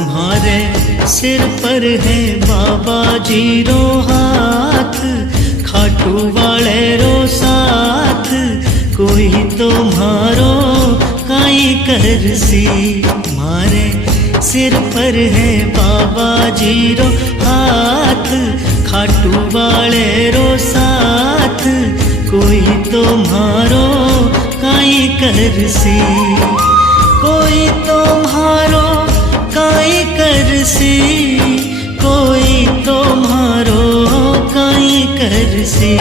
तुम्हारे सिर पर है बाबा जी रो हाथ, खाटू वाले रो साथ, कोई तुम्हारो काई करसी। मारे सिर पर है बाबा जी रो हाथ, खाटू वाले रो साथ, कोई तुम्हारो काई करसी। कोई तुम्हारो काई करसी, कोई तुम्हारो काई करसी।